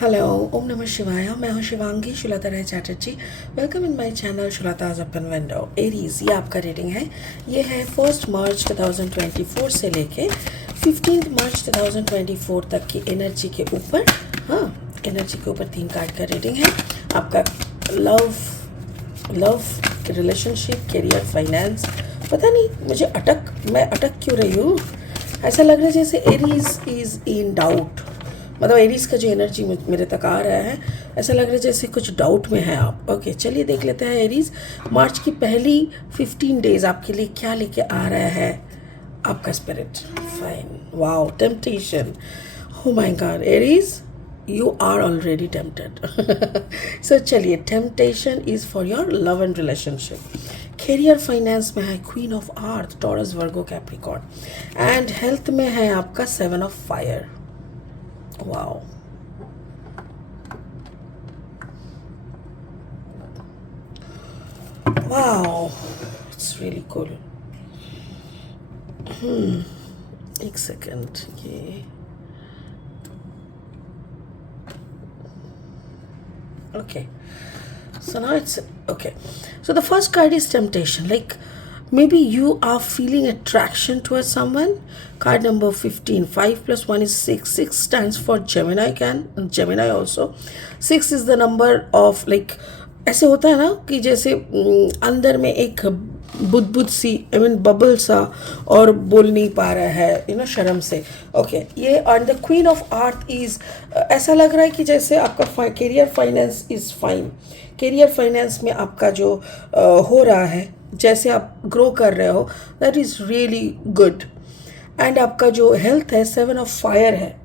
Hello, ओम नमः शिवाय। मैं हूँ Shivangi Shulta Rai Chatterjee. Welcome in my channel शुलताज ओपन विंडो। एरीज, ये आपका रीडिंग है। ये है 1 मार्च 2024 से लेके 15 मार्च 2024 तक की एनर्जी के ऊपर। हाँ, एनर्जी के ऊपर 3 कार्ड का रीडिंग है। आपका लव रिलेशनशिप, करियर, फाइनेंस। पता नहीं मैं अटक क्यों रही हूँ। ऐसा लग रहा है जैसे एरीज इज इन डाउट। मतलब एरीज का जो एनर्जी मेरे तक आ रहा है, ऐसा लग रहा है जैसे कुछ डाउट में है आप। ओके, चलिए देख लेते हैं एरीज मार्च की पहली 15 डेज आपके लिए क्या लेके आ रहा है आपका spirit. Fine, wow, temptation. Oh my god Aries, you are already tempted. So चलिए, temptation is for your love and relationship. Career finance में है queen of earth, taurus, Virgo, Capricorn. And health में है आपका 7 of fire. Wow, wow, it's really cool. एक second, ये okay, so now it's okay. So the first card is temptation. Like maybe you are feeling attraction towards someone. Card number 15. 5 plus 1 is 6. 6 stands for Gemini also. 6 is the number of like, ऐसे होता है ना कि जैसे अंदर में एक बुदबुद सी, I mean bubble सा, और बोल नहीं पा रहा है शर्म से। ओके, ये on the queen of earth is, ऐसा लग रहा है कि जैसे आपका career finance is fine. Career finance में आपका जो हो रहा है, जैसे आप ग्रो कर रहे हो, that is really good. And आपका जो हेल्थ है 7 ऑफ फायर है।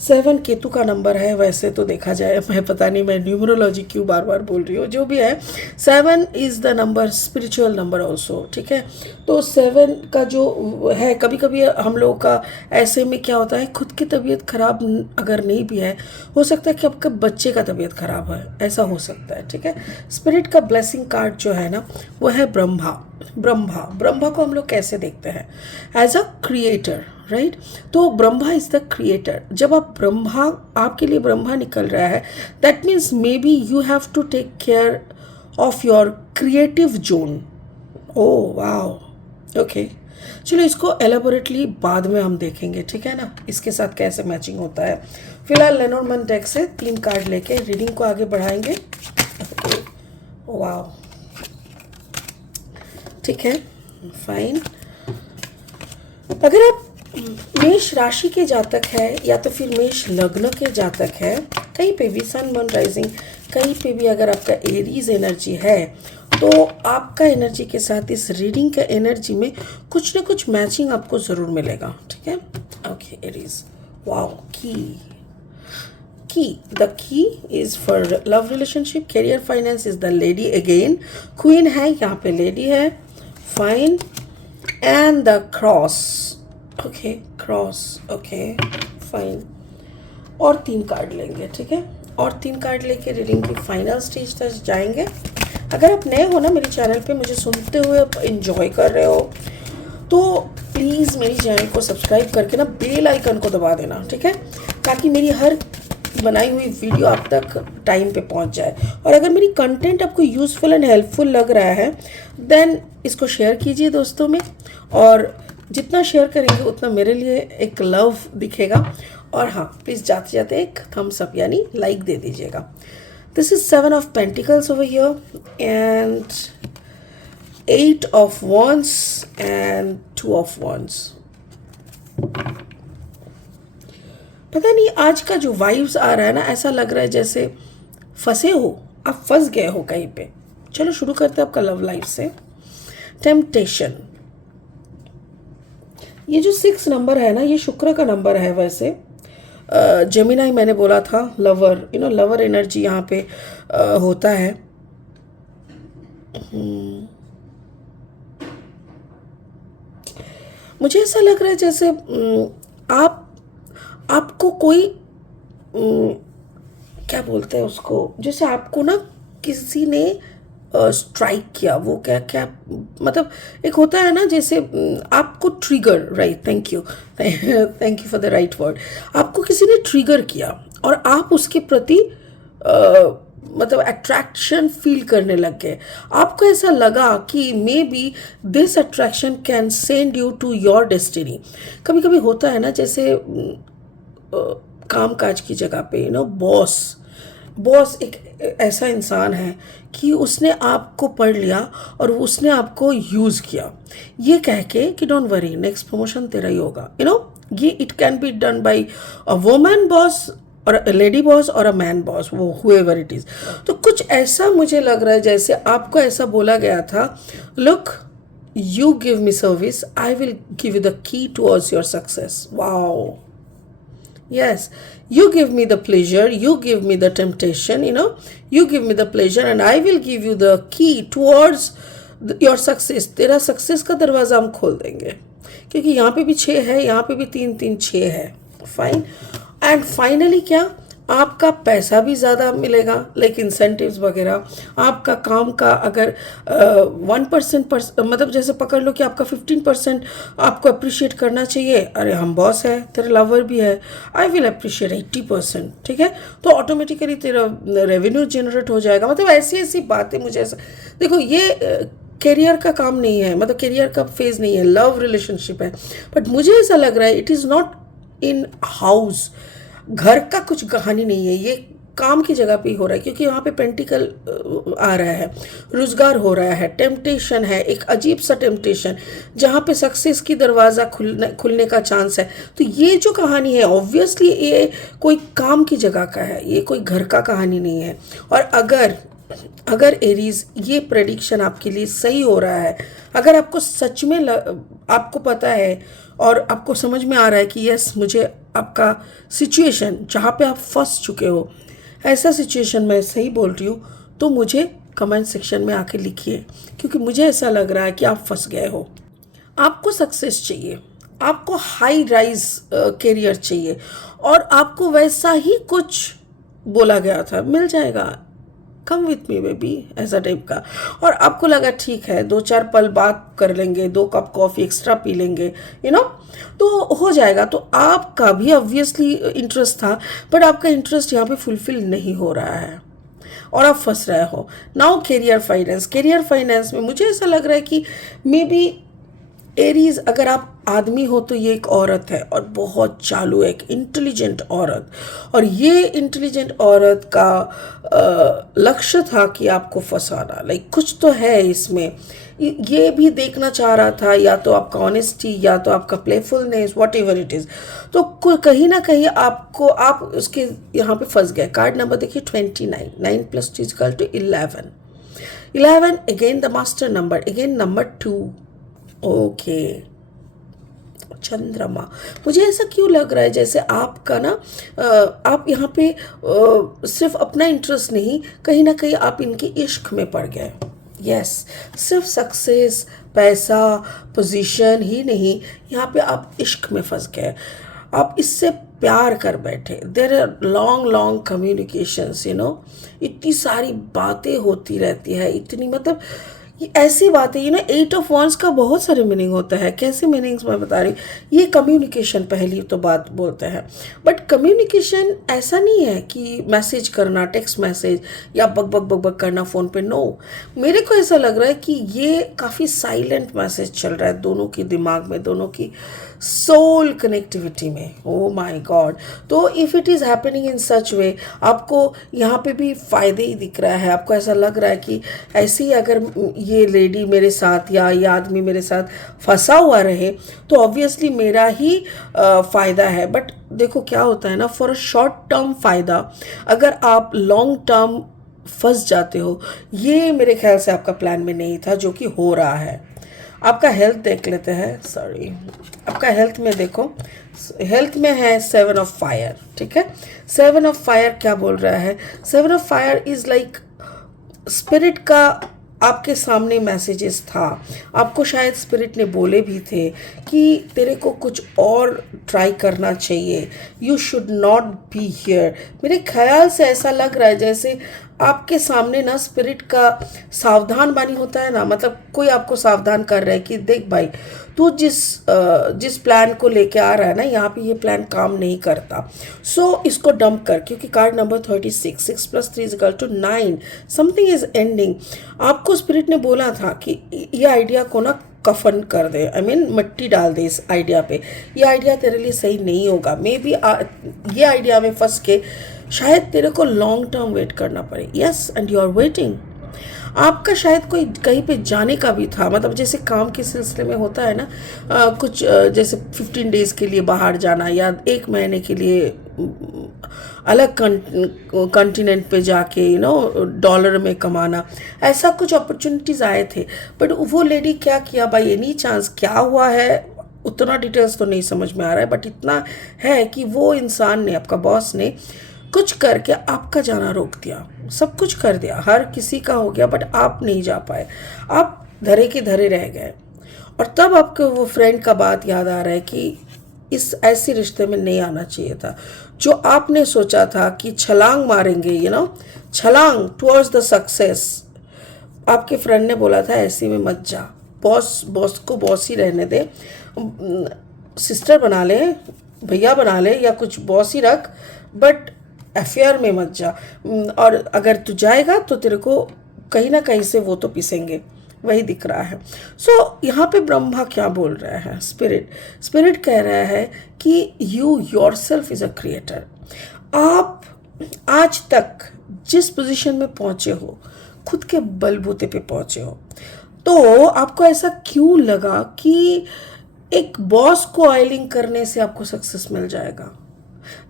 7 केतु का नंबर है। वैसे तो देखा जाए, मैं पता नहीं मैं न्यूमरोलॉजी क्यों बार बार बोल रही हूँ, जो भी है 7 is the number, spiritual number also. ठीक है, तो 7 का जो है, कभी कभी हम लोगों का ऐसे में क्या होता है, खुद की तबीयत खराब अगर नहीं भी है, हो सकता है कि आपके बच्चे का तबीयत खराब है, ऐसा हो सकता है। ठीक है, स्पिरिट का ब्लेसिंग कार्ड जो है ना, वो है ब्रह्मा। ब्रह्मा को हम लोग कैसे देखते हैं? As a creator, right? तो ब्रह्मा इज द क्रिएटर। जब आप ब्रह्मा, आपके लिए ब्रह्मा निकल रहा है, that means maybe you have to take care of your creative zone. Oh wow, okay, चलो इसको एलेबोरेटली बाद में हम देखेंगे, ठीक है ना, इसके साथ कैसे मैचिंग होता है। फिलहाल लेनोर्मन डेक से 3 कार्ड लेके रीडिंग को आगे बढ़ाएंगे। ओके, वाओ, ठीक है, फाइन। अगर आप मेष राशि के जातक है या तो फिर मेष लग्न के जातक है, कहीं पे भी सन मून राइजिंग, कहीं पे भी अगर आपका एरीज एनर्जी है, तो आपका एनर्जी के साथ इस रीडिंग का एनर्जी में कुछ ना कुछ मैचिंग आपको ज़रूर मिलेगा। ठीक है, ओके, एरीज, वाओ, की the key is for love relationship, career, finance is the lady again. Queen है यहाँ पे, लेडी है, fine. And the cross, okay, cross, okay, fine. और 3 कार्ड लेंगे, ठीक है, और 3 कार्ड लेके रीडिंग की फाइनल स्टेज तक जाएंगे। अगर आप नए हो ना मेरे चैनल पे, मुझे सुनते हुए आप इंजॉय कर रहे हो, तो प्लीज़ मेरी चैनल को सब्सक्राइब करके ना बेल आइकन को दबा देना, ठीक है, ताकि मेरी हर बनाई हुई वीडियो आप तक टाइम पे पहुंच जाए। और अगर मेरी कंटेंट आपको यूज़फुल एंड हेल्पफुल लग रहा है, देन इसको शेयर कीजिए दोस्तों में, और जितना शेयर करेंगे उतना मेरे लिए एक लव दिखेगा। और हाँ, प्लीज़ जाते जाते एक थम्स अप यानी लाइक दे दीजिएगा। This is 7 of pentacles over here and 8 of wands and 2 of wands। पता नहीं आज का जो वाइब्स आ रहा है ना, ऐसा लग रहा है जैसे फंसे हो, आप फंस गए हो कहीं पे। चलो शुरू करते हैं आपका लव लाइफ से। टेम्पटेशन, ये जो 6 नंबर है ना, ये शुक्र का नंबर है। वैसे जेमिनाई मैंने बोला था, लवर, लवर एनर्जी यहाँ पे होता है। मुझे ऐसा लग रहा है जैसे आपको कोई क्या बोलते हैं उसको, जैसे आपको ना किसी ने स्ट्राइक किया, वो क्या क्या मतलब, एक होता है ना जैसे आपको trigger, right, thank you for the right word, आपको किसी ने ट्रिगर किया और आप उसके प्रति मतलब अट्रैक्शन फील करने लग गए। आपको ऐसा लगा कि maybe this attraction can send you to your destiny. कभी कभी होता है ना, जैसे काम काज की जगह पे बॉस बॉस एक ऐसा इंसान है कि उसने आपको पढ़ लिया और उसने आपको यूज़ किया, ये कह के कि डोंट वरी नेक्स्ट प्रमोशन तेरा ही होगा। ये it can be done by a woman boss और अ लेडी बॉस और अ मैन बॉस, वो हुएवर इट इज़। तो कुछ ऐसा मुझे लग रहा है जैसे आपको ऐसा बोला गया था, look you give me service, I will give you the key towards your success. Wow, yes, you give me the pleasure, you give me the temptation, you give me the pleasure and I will give you the key towards your success. तेरा success का दरवाज़ा हम खोल देंगे, क्योंकि यहाँ पे भी 6 है, यहाँ पे भी 3 3 6 है। फाइन। एंड फाइनली क्या, आपका पैसा भी ज़्यादा मिलेगा, लाइक इंसेंटिव्स वगैरह। आपका काम का अगर 1% मतलब जैसे पकड़ लो कि आपका 15% आपको अप्रिशिएट करना चाहिए, अरे हम बॉस है, तेरे लवर भी है, आई विल अप्रिशिएट 80%, ठीक है, तो ऑटोमेटिकली तेरा रेवेन्यू जनरेट हो जाएगा। मतलब ऐसी ऐसी बातें मुझे ऐसा, देखो ये करियर का काम नहीं है, मतलब करियर का फेज नहीं है, लव रिलेशनशिप है। बट मुझे ऐसा लग रहा है it is not in house, घर का कुछ कहानी नहीं है, ये काम की जगह पे ही हो रहा है, क्योंकि वहाँ पे पेंटिकल आ रहा है, रोजगार हो रहा है, टेम्पटेशन है, एक अजीब सा टेम्पटेशन जहाँ पे सक्सेस की दरवाज़ा खुलने का चांस है। तो ये जो कहानी है ऑब्वियसली ये कोई काम की जगह का है, ये कोई घर का कहानी नहीं है। और अगर एरीज ये प्रेडिक्शन आपके लिए सही हो रहा है, अगर आपको सच में आपको पता है और आपको समझ में आ रहा है कि यस मुझे आपका सिचुएशन जहाँ पे आप फंस चुके हो, ऐसा सिचुएशन मैं सही बोल रही हूँ, तो मुझे कमेंट सेक्शन में आके लिखिए, क्योंकि मुझे ऐसा लग रहा है कि आप फंस गए हो। आपको सक्सेस चाहिए, आपको हाई राइज करियर चाहिए, और आपको वैसा ही कुछ बोला गया था, मिल जाएगा, कम विथ मी बेबी, ऐसा टाइप का। और आपको लगा ठीक है 2-4 पल बात कर लेंगे, 2 कप कॉफ़ी एक्स्ट्रा पी लेंगे, तो हो जाएगा। तो आपका भी ऑब्वियसली इंटरेस्ट था, बट आपका इंटरेस्ट यहाँ पे फुलफिल नहीं हो रहा है और आप फंस रहे हो। नाउ करियर फाइनेंस में मुझे ऐसा लग रहा है कि मे बी एरीज, अगर आप आदमी हो तो ये एक औरत है और बहुत चालू है, एक इंटेलिजेंट औरत, और ये इंटेलिजेंट औरत का लक्ष्य था कि आपको फंसाना, लाइक कुछ तो है इसमें, ये भी देखना चाह रहा था, या तो आपका ऑनेस्टी या तो आपका playfulness, what ever it is. तो कहीं ना कहीं आप उसके यहाँ पे फंस गए। कार्ड नंबर देखिए 29, 9 + 2 = 11, 11 again the master number, again number 2। Okay, चंद्रमा। मुझे ऐसा क्यों लग रहा है जैसे आपका ना आप यहाँ पे सिर्फ अपना इंटरेस्ट नहीं, कहीं ना कहीं आप इनके इश्क में पड़ गए। यस, सिर्फ सक्सेस, पैसा, पोजीशन ही नहीं, यहाँ पे आप इश्क में फंस गए, आप इससे प्यार कर बैठे। देर आर लॉन्ग कम्युनिकेशंस, इतनी सारी बातें होती रहती है, इतनी मतलब ये ऐसी बातें, 8 ऑफ वॉन्ड्स का बहुत सारे मीनिंग होता है। कैसे मीनिंग्स मैं बता रही हूँ, ये कम्युनिकेशन पहली तो बात बोलते हैं, बट कम्युनिकेशन ऐसा नहीं है कि मैसेज करना, टेक्स्ट मैसेज या बक करना फ़ोन पे, नो। मेरे को ऐसा लग रहा है कि ये काफ़ी साइलेंट मैसेज चल रहा है दोनों की दिमाग में, दोनों की सोल कनेक्टिविटी में। Oh my god. तो if it is happening in such way, आपको यहाँ पे भी फ़ायदे ही दिख रहा है। आपको ऐसा लग रहा है कि ऐसे ही अगर ये लेडी मेरे साथ या ये आदमी मेरे साथ फंसा हुआ रहे तो ऑब्वियसली मेरा ही फ़ायदा है। बट देखो क्या होता है ना, फॉर अ शॉर्ट टर्म फ़ायदा, अगर आप लॉन्ग टर्म फंस जाते हो, ये मेरे ख्याल से आपका प्लान में नहीं था, जो कि हो रहा है। आपका हेल्थ देख लेते हैं, सॉरी, आपका हेल्थ में देखो, हेल्थ में है 7 ऑफ फायर, ठीक है। 7 ऑफ फायर क्या बोल रहा है, 7 of fire is like spirit का आपके सामने मैसेजेस था। आपको शायद स्पिरिट ने बोले भी थे कि तेरे को कुछ और ट्राई करना चाहिए, you should not be here. मेरे ख्याल से ऐसा लग रहा है जैसे आपके सामने ना स्पिरिट का सावधान बानी होता है ना, मतलब कोई आपको सावधान कर रहा है कि देख भाई, तू जिस प्लान को लेके आ रहा है ना, यहाँ पे ये प्लान काम नहीं करता, सो इसको डंप कर। क्योंकि card number 36, 6 + 3 = 9, something is ending. आपको स्पिरिट ने बोला था कि ये आइडिया को ना कफन कर दे, आई मीन मिट्टी डाल दे इस आइडिया पे, ये आइडिया तेरे लिए सही नहीं होगा। मे बी ये आइडिया में फंस के शायद तेरे को लॉन्ग टर्म वेट करना पड़े। Yes, and you are waiting. आपका शायद कोई कहीं पे जाने का भी था, मतलब जैसे काम के सिलसिले में होता है ना, कुछ जैसे 15 डेज के लिए बाहर जाना या 1 महीने के लिए अलग कंटिनेंट पे जाके डॉलर में कमाना, ऐसा कुछ अपॉर्चुनिटीज़ आए थे। बट वो लेडी क्या किया बाई एनी चांस, क्या हुआ है उतना डिटेल्स तो नहीं समझ में आ रहा है, बट इतना है कि वो इंसान ने, आपका बॉस ने कुछ करके आपका जाना रोक दिया। सब कुछ कर दिया, हर किसी का हो गया, बट आप नहीं जा पाए, आप धरे के धरे रह गए। और तब आपको वो फ्रेंड का बात याद आ रहा है कि इस ऐसे रिश्ते में नहीं आना चाहिए था। जो आपने सोचा था कि छलांग मारेंगे, छलांग टुवर्ड्स द सक्सेस, आपके फ्रेंड ने बोला था ऐसे में मत जा, बॉस को बॉस ही रहने दे, सिस्टर बना ले, भैया बना ले, या कुछ बॉस ही रख, बट अफेयर में मत जा। और अगर तू जाएगा तो तेरे को कहीं ना कहीं से वो तो पिसेंगे, वही दिख रहा है। सो यहाँ पे ब्रह्मा क्या बोल रहा है, स्पिरिट कह रहा है कि you yourself is a creator. आप आज तक जिस पोजीशन में पहुंचे हो, खुद के बलबूते पे पहुंचे हो, तो आपको ऐसा क्यों लगा कि एक बॉस को ऑयलिंग करने से आपको सक्सेस मिल जाएगा,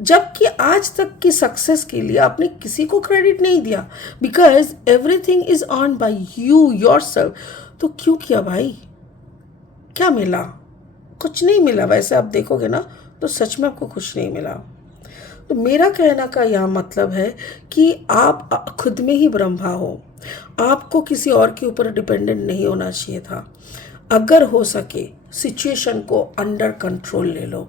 जबकि आज तक की सक्सेस के लिए आपने किसी को क्रेडिट नहीं दिया, because everything is earn by you yourself. तो क्यों किया भाई? क्या मिला? कुछ नहीं मिला। वैसे आप देखोगे ना तो सच में आपको कुछ नहीं मिला। तो मेरा कहना का यह मतलब है कि आप खुद में ही ब्रह्मा हो, आपको किसी और के ऊपर डिपेंडेंट नहीं होना चाहिए था। अगर हो सके सिचुएशन को अंडर कंट्रोल ले लो।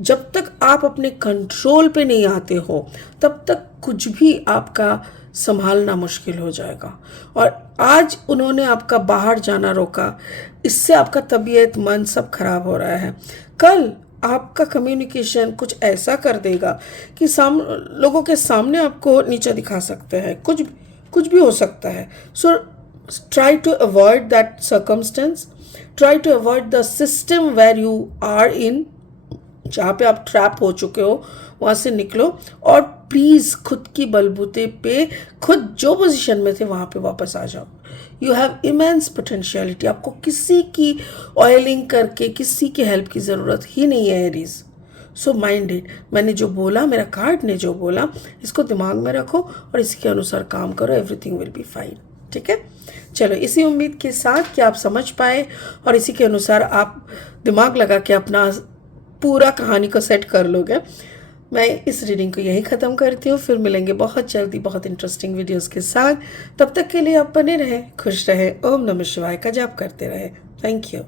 जब तक आप अपने कंट्रोल पे नहीं आते हो, तब तक कुछ भी आपका संभालना मुश्किल हो जाएगा। और आज उन्होंने आपका बाहर जाना रोका, इससे आपका तबीयत, मन सब खराब हो रहा है। कल आपका कम्युनिकेशन कुछ ऐसा कर देगा कि लोगों के सामने आपको नीचा दिखा सकते हैं, कुछ भी हो सकता है। So try to avoid that circumstance, try to avoid the system where you are in, जहाँ पे आप ट्रैप हो चुके हो वहाँ से निकलो, और प्लीज़ खुद की बलबूते पे, खुद जो पोजीशन में थे वहाँ पे वापस आ जाओ। You have immense potentiality. आपको किसी की ऑयलिंग करके किसी की हेल्प की ज़रूरत ही नहीं है एरीज। So mind it. मैंने जो बोला, मेरा कार्ड ने जो बोला, इसको दिमाग में रखो और इसके अनुसार काम करो, एवरीथिंग विल बी फाइन। ठीक है, चलो इसी उम्मीद के साथ कि आप समझ पाए और इसी के अनुसार आप दिमाग लगा के अपना पूरा कहानी को सेट कर लोगे। मैं इस रीडिंग को यहीं ख़त्म करती हूँ। फिर मिलेंगे बहुत जल्दी बहुत इंटरेस्टिंग वीडियोस के साथ। तब तक के लिए आप बने रहें, खुश रहें, ओम नमः शिवाय का जाप करते रहें। Thank you.